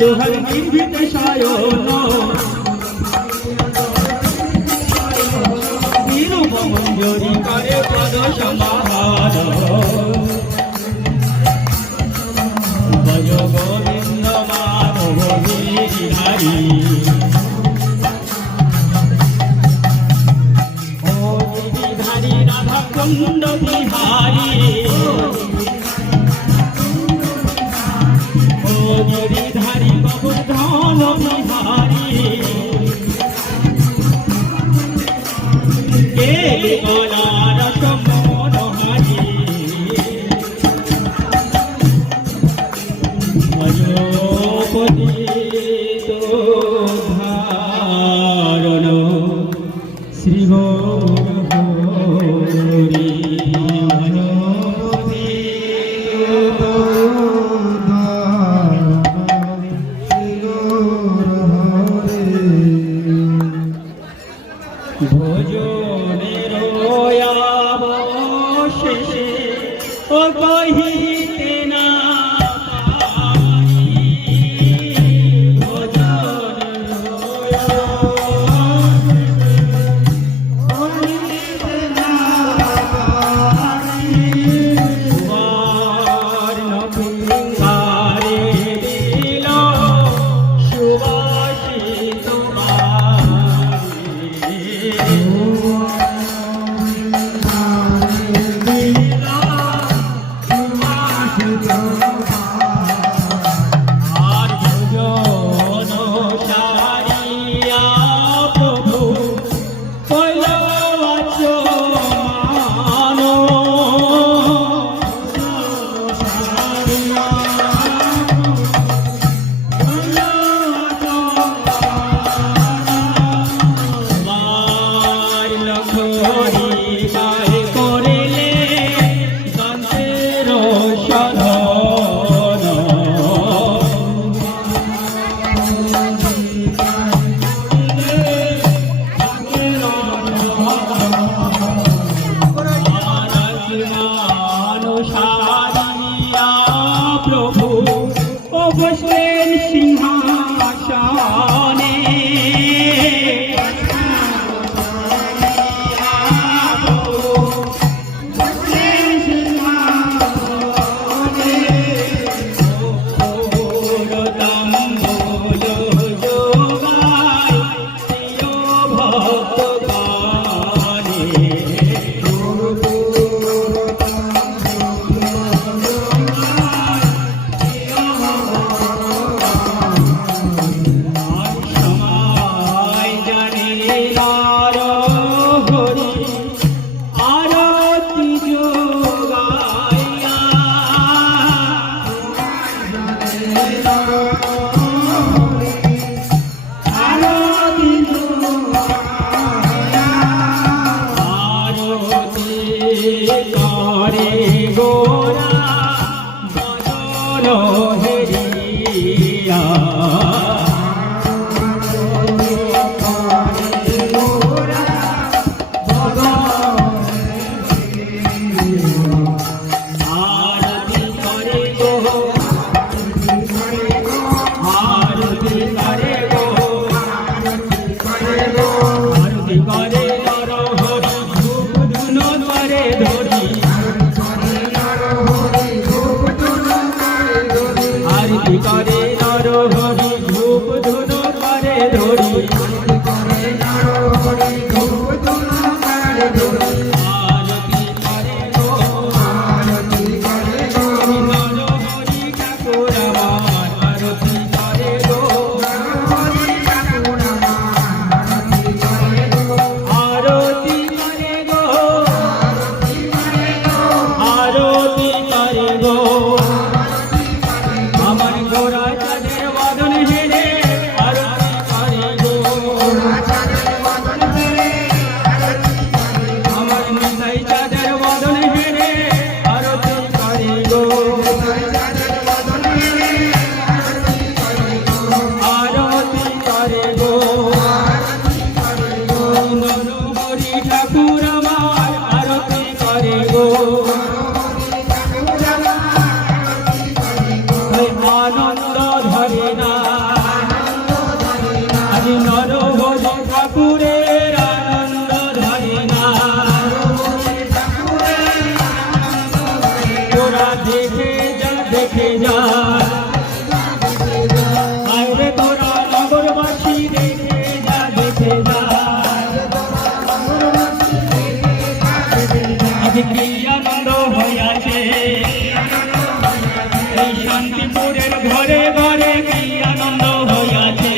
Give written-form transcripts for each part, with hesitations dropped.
দুহার নির্ভীত শয়ন নিরূপমঞ্জরি করে পদ সমাহার ভজ গোবিন্দ মাধব গিরিধারী ও গিরিধারী রাধা কুণ্ড বিহারী গিরিধারী গোবর্ধন বিহারী কে রস মনোহারী ভজপতি ধারণ শ্রী গৌরী ভোজনের অবশেষে ও কহিতে না বসলেন সিংহাসনে গোরা চাঁদের বদন হেরে আরতি করে গো আমার নিতাই চাঁদের বদন হেরে আরতি করে গো আরতি করে গো নরহরি ঠাকুর আমার আরতি করে গো আনন্দ ধরে না আজ নরহরি ঠাকুরের আনন্দ ধরে না তোরা দেখে যা আরে তোরা নগরবাসী দেখে যা আজ কি আনন্দ হইয়াছে এই শান্তিপুরের ঘরে ঘরে কি আনন্দ হইয়াছে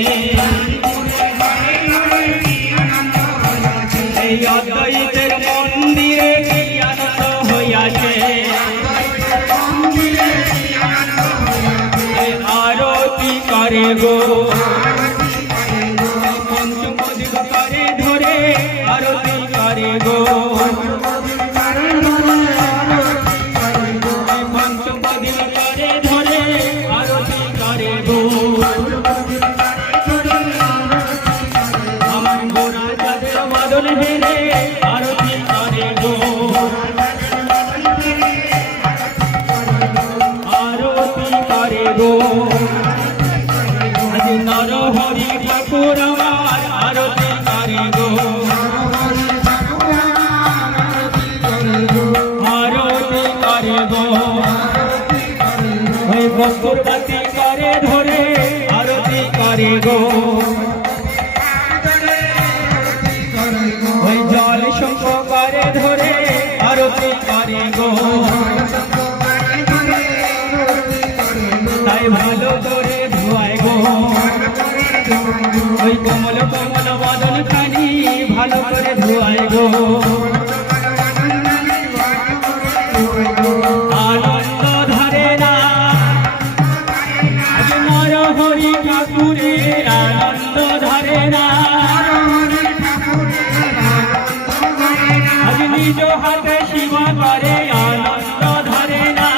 এই অদ্বৈতের মন্দিরে কি আনন্দ হইয়াছে এই আরতি করে গো পঞ্চমদিক করে ধরে আরতি করে গো পঞ্চমদিক করে ধরে আরতি করে গো আমার গোরা চাঁদের বদন হেরে আরতি করে গো আরতি করে গো আজ নরহরি ঠাকুর আমার আরতি করে গো আরতি করে গো ওই বকুরবাতি করে ধরে আরতি করে গো ওই জল শঙ্খ করে ধরে আরতি করে গো তাই ভালো করে ধোয়ায় গো ওই কোমল কোমল বদন খানি ভালো করে ধোয়ায় গো আনন্দ ধরে না আজ নরহরি ঠাকুরের আনন্দ ধরে না আজ নিজ হাতে সেবা করে আনন্দ ধরে না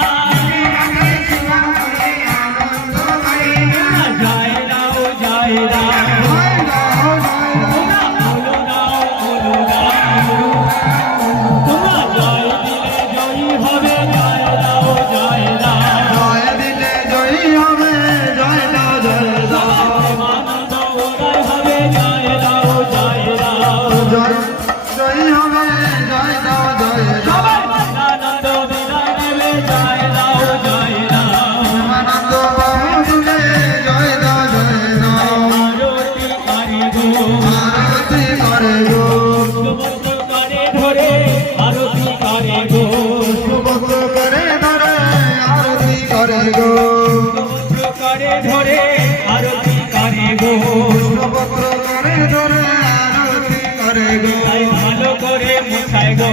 জয় রাও জয় রাও বলো রাও তোমরা জয় দিলে জয়ী হবে জয় রাও জয় রাও প্রেমানন্দ উদয় হবে জয় রাও জয় রাও সবাই আনন্দ বিদায় নেবে জয় রাও জয় রাও আরতি করে গো সুবস্ত করে ধরে আরতি করে গো সুবস্ত করে ধরে আরতি করে গো তাই ভালো করে মুছায় গো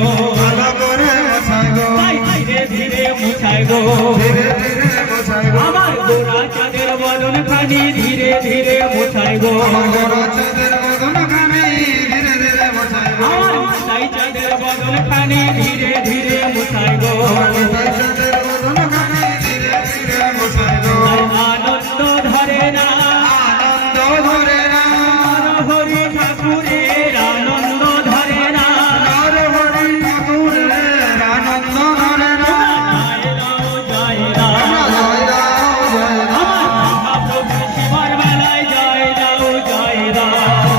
তাই ধীরে ধীরে মুছায় গো আমার গোরা চাঁদের বদন খানি ধীরে ধীরে মুছায় গো আমার তাই চাঁদের বদন খানি ধীরে ধীরে মুছায় গো তাই আনন্দ ধরে না হরি ঠাকুরের আনন্দ ধরে না জয় রাও আমার প্রভু শিবর বেলায় জয় রাও জয় রাও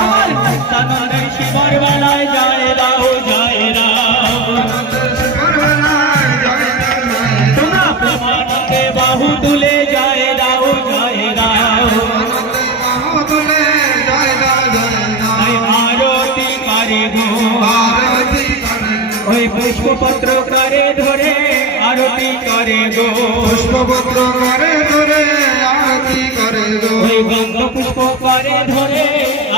আমার ভক্তানন্দের শিবর বেলায় জয় রাও জয় রাও তোমরা প্রেমানন্দে বাহু তুলে জয় রাও জয় রাও তাই আরতি করে গো ওই পুষ্পপত্র করে ধরে আরতি করে গো পুষ্পপত্র করে ধরে আরতি করে গো ওই গন্ধ পুষ্প করে ধরে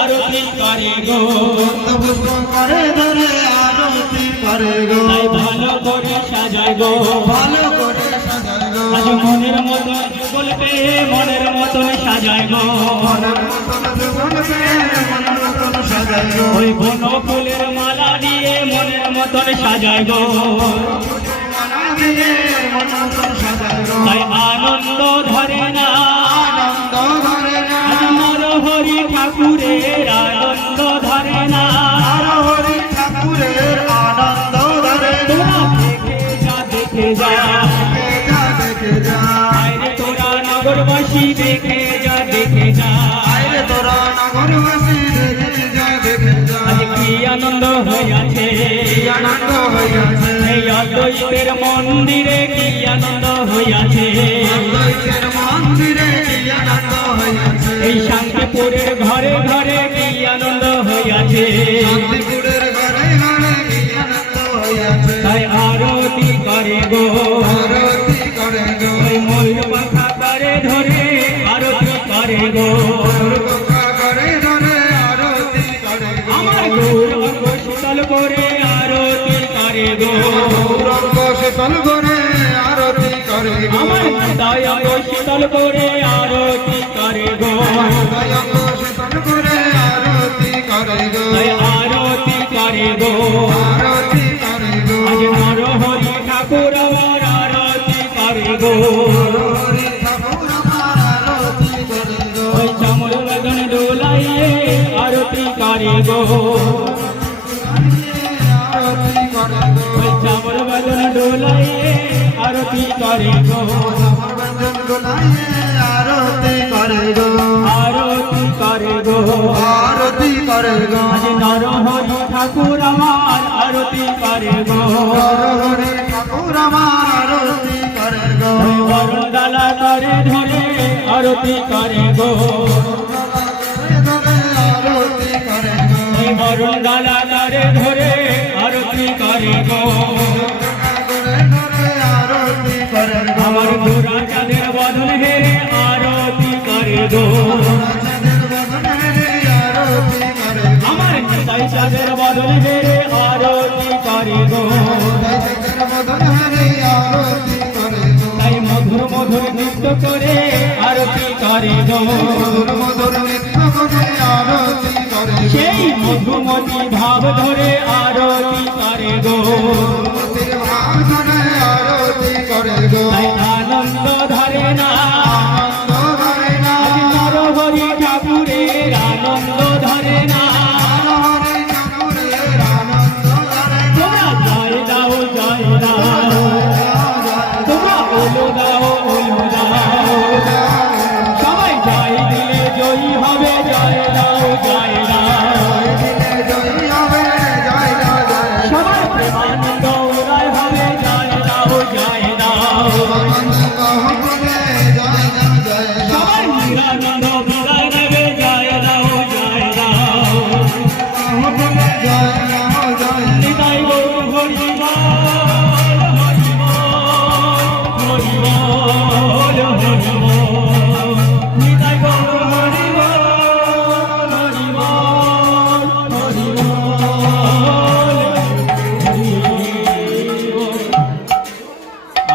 আরতি করে গো গন্ধ পুষ্প করে ধরে আরতি করে গো তাই ভালো করে সাজায় গো ভালো করে আজ মনের মতন যুগল পেয়ে মনের মতন সাজায় গো মনের মতন যুগল পেয়ে মনের মতন সাজায় গো ওই বন ফুলের মালা দিয়ে মনের মতন সাজায় গো মালা দিয়ে মনের মতন সাজায় গো তাই আনন্দ ধরে না আনন্দ ধরে না আমার হরি ঠাকুরের আনন্দ ধরে না আর হরি ঠাকুরের আনন্দ ধরে না তোরা দেখে যা দেখে যা আরে তোরা নগরবাসী দেখে যা আইরে তোরা নগরবাসী দেখে যা আজ কি আনন্দ হইয়াছে কি আনন্দ হইয়াছে এই অদ্বৈতের মন্দিরে কি আনন্দ হইয়াছে অদ্বৈতের মন্দিরে কি আনন্দ হইয়াছে এই শান্তিপুরের ঘরে ঘরে কি আনন্দ হইয়াছে শান্তিপুরের ঘরে ঘরে কি আনন্দ হইয়াছে তাই আরতি করে গো আরতি করে গো ওই ময়ূর পাখা করে ধরে আরতি করে গো কথা করে ধরে আরতি করে গো আমার গৌরঙ্গ শীতল করে আরতি করে গো গৌরঙ্গ শীতল করে আরতি করে গো আমার দয়াঙ্গ শীতল করে আরতি করে গো দয়াঙ্গ শীতল করে আরতি করে গো তাই আরতি করে গো আরতি করে গো আজ নরহরি ঠাকুর আমার আরতি করে গো হরি ঠাকুর আমার আরতি করে গো ওই চামর বদন দোলাইয়ে আরতি করে গো আরতি করে গো ওই চামর বদন দোলাইয়ে আরতি করে গো সমরঞ্জন গোলাইয়ে আরতি করে গো আরতি করে গো আরতি করে গো আজ নরহরি ঠাকুর আমার আরতি করে গো হরি ঠাকুর আমার আরতি করে গো ওই বরণডালা করে ধরে আরতি করে গো ধরে আরতি করে গো ওই বরণডালা করে ধরে আরতি করে গো ধরে আরতি করে গো আমার গোরা চাঁদের বদন হে আরতি করে গো চাঁদের বদনে আরতি করে গো আমার নিতাই চাঁদের বদন হে আরতি করে গো চাঁদের বদনে আরতি করে গো তাই মধুর মধুর নৃত্য করে আরতি করে গো মধুর মধুর নৃত্য করে আরতি করে গো সেই মধুমতি ভাব ধরে আরতি করে গো মতির ভাব ধরে আরতি করে গো তাই আনন্দ ধরে না আনন্দ ধরে না নরহরি ঠাকুরের আনন্দ ধরে না হরি ঠাকুরের আনন্দ ধরে না তোমরা জয় দাও তোমরা ওলো দাও সবাই জয় দিলে জয়ী হবে জয় দাও জয় হবে জয় জয় সবাই প্রেমানন্দ উদয় হবে জয় দাও সবাই নিরানন্দ বিদায় নেবে জয় দাও নিতাই গৌর হরি বল নিতাই গৌর হরি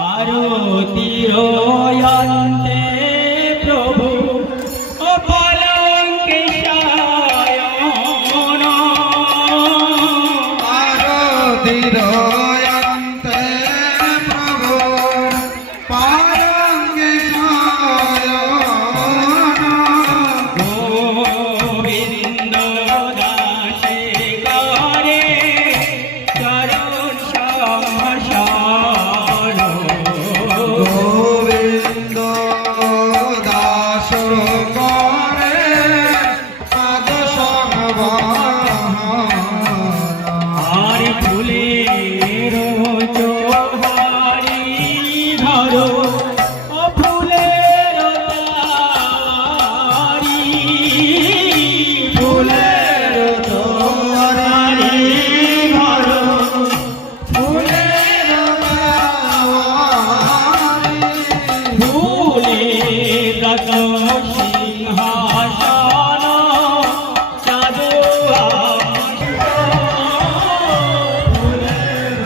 আরতির অন্তে প্রভু ও পলঙ্কে শয়ন গোবিন্দ দাসে করে চরণ সংসার গোবিন্দ দাস করে পদ আর ফুলের চোহারি ধরো ও ফুলের তারি ফুলের চোহারি ধরো ফুলের সিংহাসন চাঁদোয়া ফুলের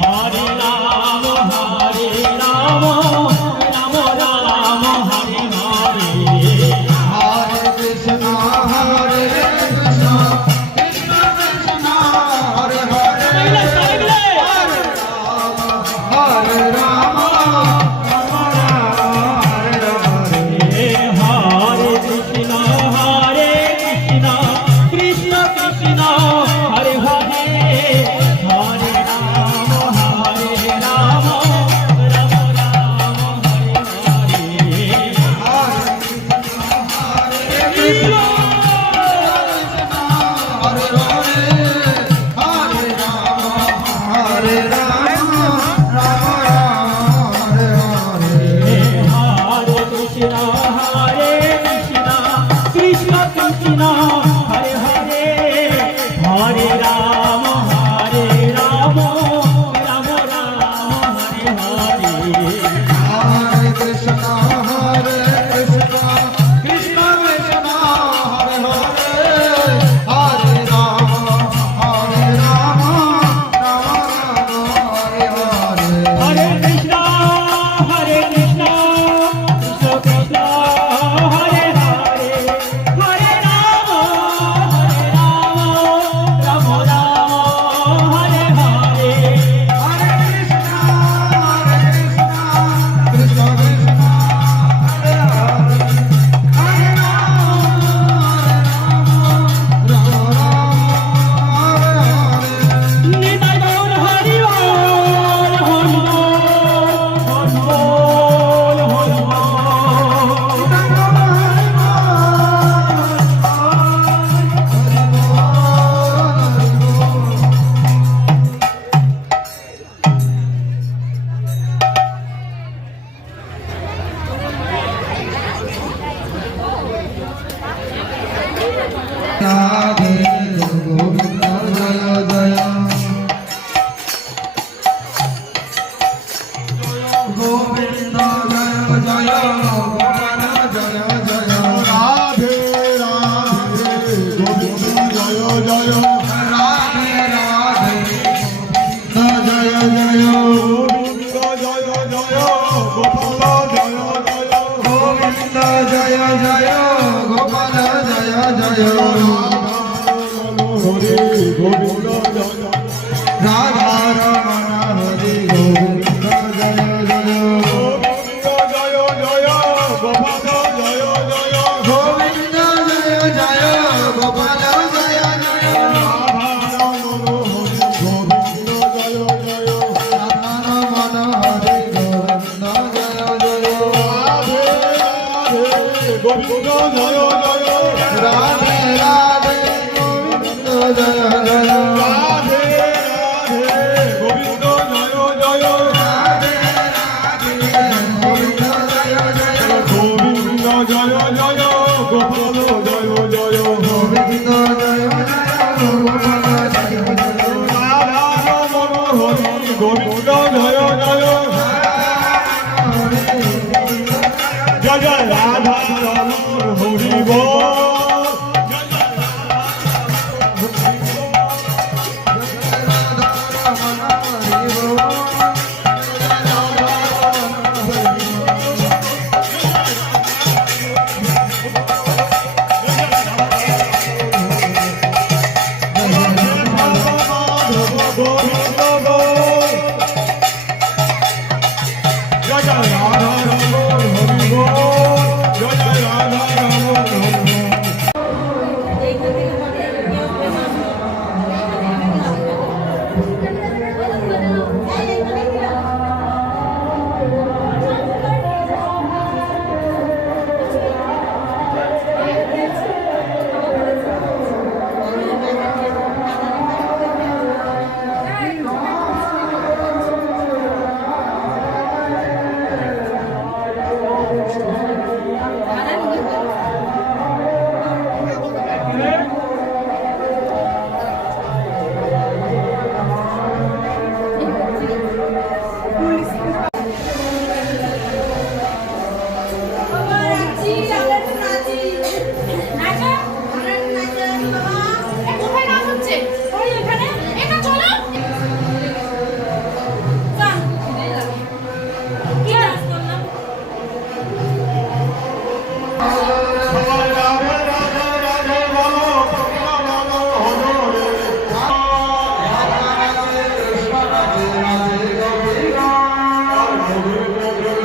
হরে Ram Ram Ram Hare Hare Hare Krishna, Hare Krishna, Krishna Krishna, Hare Hare, Hare Rama, Rama Rama, Hare Hare. হরে Krishna Krishna Krishna Hare Hare Hare Ram Ram Ram Hare Hare Krishna, Hare Hare, Hare Rama, Hare Rama, Rama Rama, Hare Hare. হরে Krishna Krishna Krishna Hare Hare Hare Ram Ram Ram Hare Hare Hare Krishna, Hare Krishna, Krishna Krishna, Hare Hare, Hare Rama, Hare Rama, Rama Rama, Hare Hare. হরে Krishna Krishna Krishna Hare Hare Hare Ram Ram Ram Hare Hare Hare Krishna, Hare Krishna, Krishna Krishna, Hare Hare, Hare Rama, Hare Rama, Rama Rama, Hare Hare. Nitai Gour Hari বল হরি বল হরি বল রাধে গোবিন্দ জয় জয় গোবিন্দ জয় জয় গোপাল জয় জয় রাধে রাধে গোবিন্দ জয় জয় রাধে রাধে জয় জয় গোবিন্দ জয় জয় গোপাল জয় জয় গোবিন্দ জয় জয় গোপাল জয় জয় হরে গোবিন্দ জয় রাধা রমণ হরে গোবিন্দ জয় জয় গোবিন্দ জয় জয় গোপাল জয় জয় গোবিন্দ জয় জয় গোপাল জয় জয় রাধা রমণ হরে গোবিন্দ জয় জয় রাধা রমণ হরে গোবিন্দ জয় জয় রাধে রাধে গোবিন্দ জয় জয় রাধে রাধে গোবিন্দ জয় জয় রাধে রাধে গোবিন্দ জয় জয় রাধে রাধে গোবিন্দ জয় জয় গোবিন্দ জয় জয় গোপাল জয় জয় গোবিন্দ জয় জয় গোপাল জয় জয় রাধা রমণ হরি গোবিন্দ জয় জয় জয় জয় রাধা রমণ হরি বল Hare